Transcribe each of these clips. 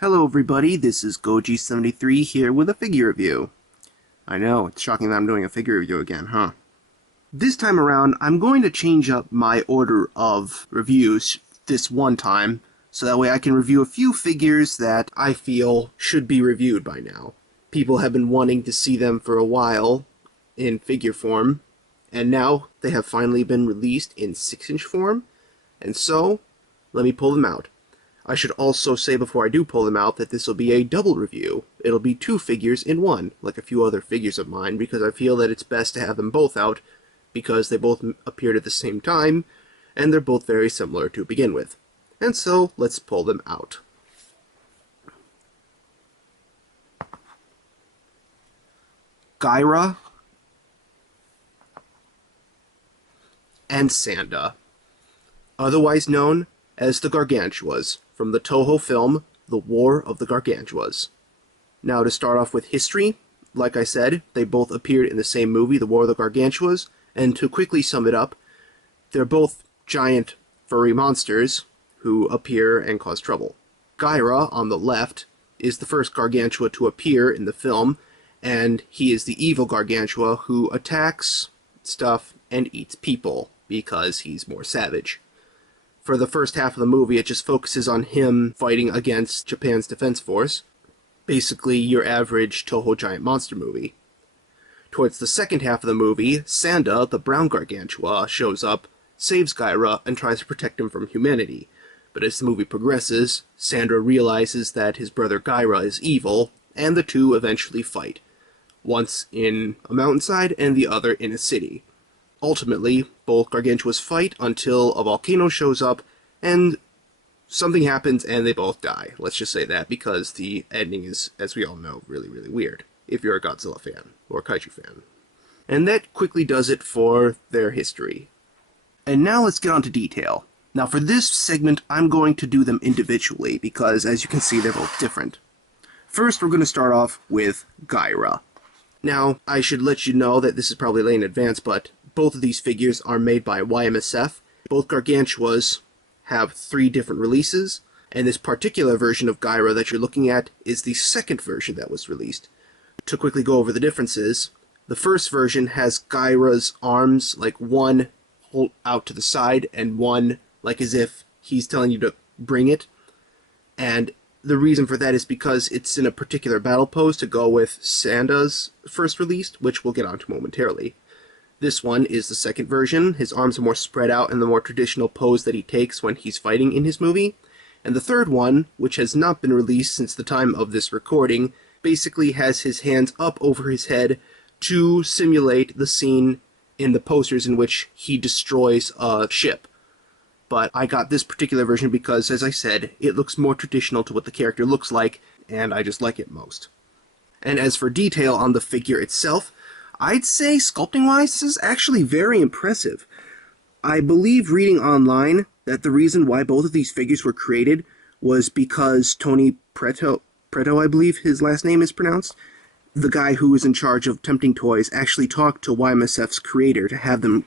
Hello everybody, this is Goji73 here with a figure review. I know, it's shocking that I'm doing a figure review again, huh? This time around, I'm going to change up my order of reviews this one time, so that way I can review a few figures that I feel should be reviewed by now. People have been wanting to see them for a while in figure form, and now they have finally been released in 6-inch form, and so, let me pull them out. I should also say before I do pull them out that this will be a double review. It'll be 2 figures in one, like a few other figures of mine, because I feel that it's best to have them both out, because they both appeared at the same time, and they're both very similar to begin with. And so, let's pull them out. Gaira and Sanda, otherwise known as the Gargantuas, from the Toho film, The War of the Gargantuas. Now, to start off with history, like I said, they both appeared in the same movie, The War of the Gargantuas, and to quickly sum it up, they're both giant furry monsters who appear and cause trouble. Gaira, on the left, is the first Gargantua to appear in the film, and he is the evil Gargantua who attacks stuff and eats people, because he's more savage. For the first half of the movie, it just focuses on him fighting against Japan's defense force. Basically, your average Toho giant monster movie. Towards the second half of the movie, Sanda, the brown Gargantua, shows up, saves Gaira, and tries to protect him from humanity. But as the movie progresses, Sanda realizes that his brother Gaira is evil, and the two eventually fight. Once in a mountainside, and the other in a city. Ultimately, both Gargantuas fight until a volcano shows up, and something happens and they both die. Let's just say that, because the ending is, as we all know, really, really weird, if you're a Godzilla fan, or Kaiju fan. And that quickly does it for their history. And now let's get on to detail. Now for this segment, I'm going to do them individually, because as you can see, they're both different. First, we're going to start off with Gaira. Now, I should let you know that this is probably late in advance, but both of these figures are made by Y-MSF. Both Gargantuas have 3 different releases, and this particular version of Gaira that you're looking at is the second version that was released. To quickly go over the differences, the first version has Gaira's arms, like one out to the side, and one like as if he's telling you to bring it. And the reason for that is because it's in a particular battle pose to go with Sanda's first release, which we'll get onto momentarily. This one is the second version. His arms are more spread out in the more traditional pose that he takes when he's fighting in his movie. And the third one, which has not been released since the time of this recording, basically has his hands up over his head to simulate the scene in the posters in which he destroys a ship. But I got this particular version because, as I said, it looks more traditional to what the character looks like, and I just like it most. And as for detail on the figure itself, I'd say, sculpting-wise, this is actually very impressive. I believe reading online that the reason why both of these figures were created was because Tony Preto, I believe his last name is pronounced, the guy who was in charge of Tempting Toys, actually talked to Y-MSF's creator to have them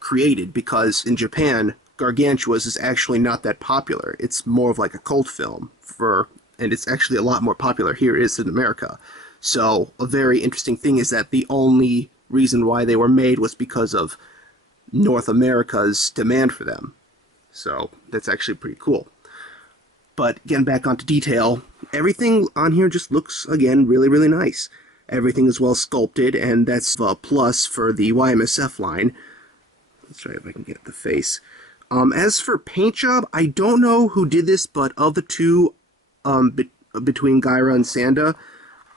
created, because in Japan, Gargantuas is actually not that popular. It's more of like a cult film, and it's actually a lot more popular here is in America. So, a very interesting thing is that the only reason why they were made was because of North America's demand for them. So, that's actually pretty cool. But, getting back onto detail, everything on here just looks, again, really, really nice. Everything is well sculpted, and that's a plus for the Y-MSF line. Let's try if I can get the face. As for paint job, I don't know who did this, but of the two, between Gaira and Sanda,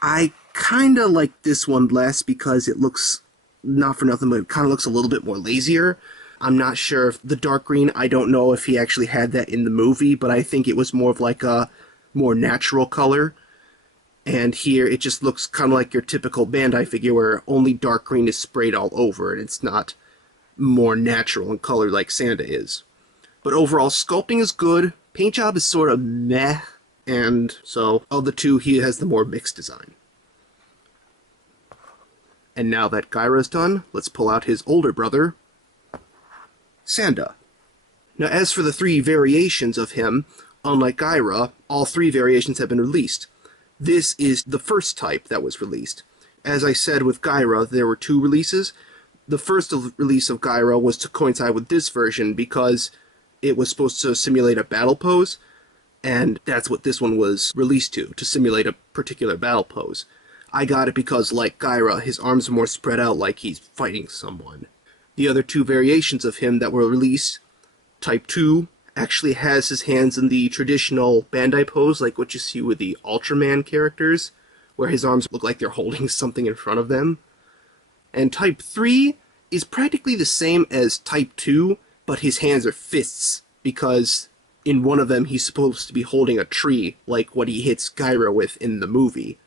I kinda like this one less because it looks, not for nothing, but it kinda looks a little bit more lazier. I'm not sure if the dark green, I don't know if he actually had that in the movie, but I think it was more of like a more natural color. And here it just looks kinda like your typical Bandai figure where only dark green is sprayed all over and it's not more natural in color like Sanda is. But overall, sculpting is good, paint job is sort of meh, and so of the two, he has the more mixed design. And now that Gaira's done, let's pull out his older brother, Sanda. Now, as for the 3 variations of him, Unlike Gaira, all three variations have been released. This is the first type that was released. As I said with Gaira, there were two releases. The first release of Gaira was to coincide with this version because it was supposed to simulate a battle pose, and that's what this one was released to simulate a particular battle pose. I got it because, like Gaira, his arms are more spread out like he's fighting someone. The other two variations of him that were released, Type 2, actually has his hands in the traditional Bandai pose, like what you see with the Ultraman characters, where his arms look like they're holding something in front of them. And Type 3 is practically the same as Type 2, but his hands are fists, because in one of them he's supposed to be holding a tree, like what he hits Gaira with in the movie.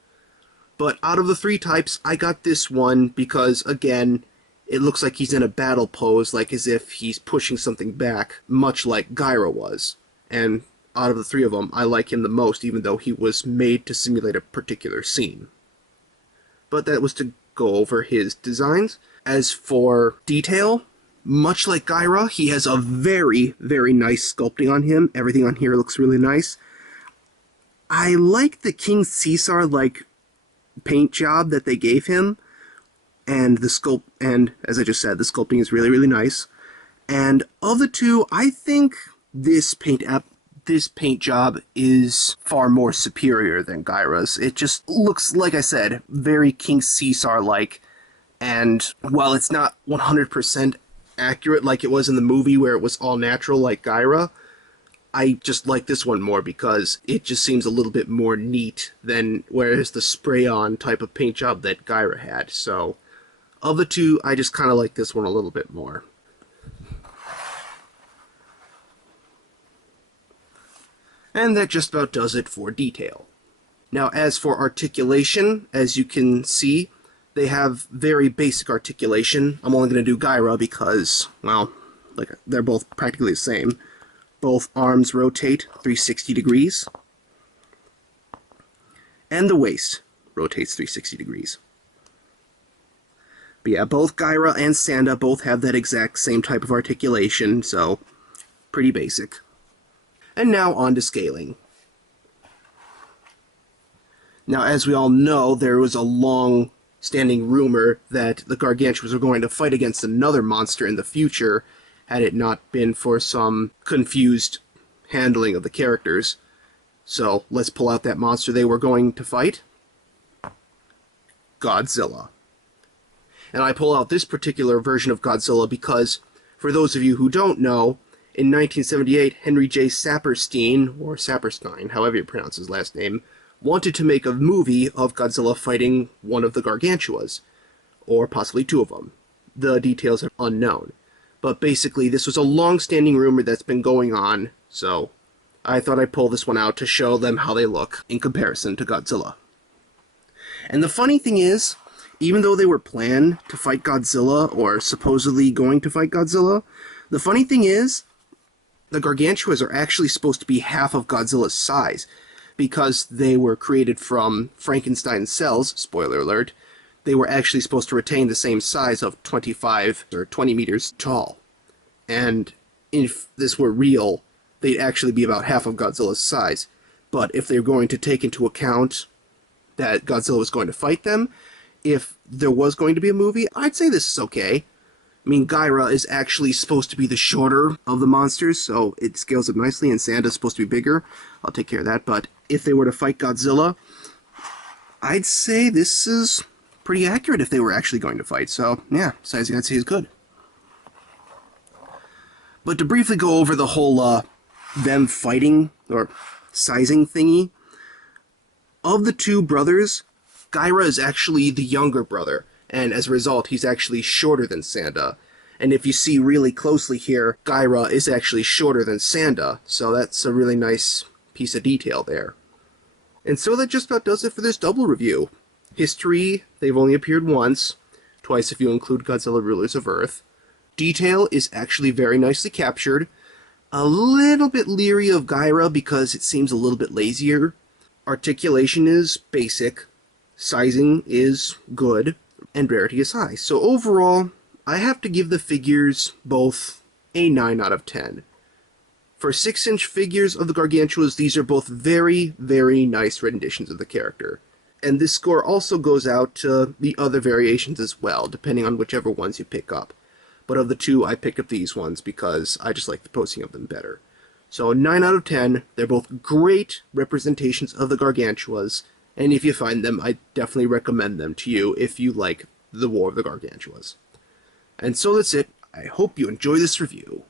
But out of the three types, I got this one because, again, it looks like he's in a battle pose, like as if he's pushing something back, much like Gaira was. And out of the three of them, I like him the most, even though he was made to simulate a particular scene. But that was to go over his designs. As for detail, much like Gaira, he has a very, very nice sculpting on him. Everything on here looks really nice. I like the King Caesar-like paint job that they gave him, and as I just said, the sculpting is really, really nice. And of the two, I think this paint job is far more superior than Gaira's. It just looks, like I said, very King Caesar-like, and while it's not 100% accurate like it was in the movie where it was all natural like Gaira, I just like this one more because it just seems a little bit more neat than whereas the spray-on type of paint job that Gaira had. So, of the two, I just kind of like this one a little bit more. And that just about does it for detail. Now, as for articulation, as you can see, they have very basic articulation. I'm only going to do Gaira because, well, like they're both practically the same. Both arms rotate 360 degrees, and the waist rotates 360 degrees. But yeah, both Gaira and Sanda both have that exact same type of articulation, so pretty basic. And now on to scaling. Now, as we all know, there was a long-standing rumor that the Gargantuas were going to fight against another monster in the future, had it not been for some confused handling of the characters. So, let's pull out that monster they were going to fight. Godzilla. And I pull out this particular version of Godzilla because, for those of you who don't know, in 1978, Henry J. Saperstein, or Saperstein, however you pronounce his last name, wanted to make a movie of Godzilla fighting one of the Gargantuas, or possibly two of them. The details are unknown. But basically, this was a long-standing rumor that's been going on, so I thought I'd pull this one out to show them how they look in comparison to Godzilla. And the funny thing is, even though they were planned to fight Godzilla, or supposedly going to fight Godzilla, the funny thing is, the Gargantuas are actually supposed to be half of Godzilla's size, because they were created from Frankenstein's cells, spoiler alert. They were actually supposed to retain the same size of 25 or 20 meters tall. And if this were real, they'd actually be about half of Godzilla's size. But if they're going to take into account that Godzilla was going to fight them, if there was going to be a movie, I'd say this is okay. I mean, Gaira is actually supposed to be the shorter of the monsters, so it scales up nicely, and Sanda's supposed to be bigger. I'll take care of that, but if they were to fight Godzilla, I'd say this is pretty accurate if they were actually going to fight. So, yeah, sizing I'd say is good. But to briefly go over the whole, them fighting, or sizing thingy, of the two brothers, Gaira is actually the younger brother, and as a result, he's actually shorter than Sanda. And if you see really closely here, Gaira is actually shorter than Sanda, so that's a really nice piece of detail there. And so that just about does it for this double review. History, they've only appeared once, twice if you include Godzilla Rulers of Earth. Detail is actually very nicely captured. A little bit leery of Gaira because it seems a little bit lazier. Articulation is basic. Sizing is good. And rarity is high. So overall, I have to give the figures both a 9 out of 10. For 6-inch figures of the Gargantuas, these are both very, very nice renditions of the character. And this score also goes out to the other variations as well, depending on whichever ones you pick up. But of the two, I picked up these ones because I just like the posing of them better. So 9 out of 10, they're both great representations of the Gargantuas, and if you find them, I definitely recommend them to you if you like the War of the Gargantuas. And so that's it. I hope you enjoy this review.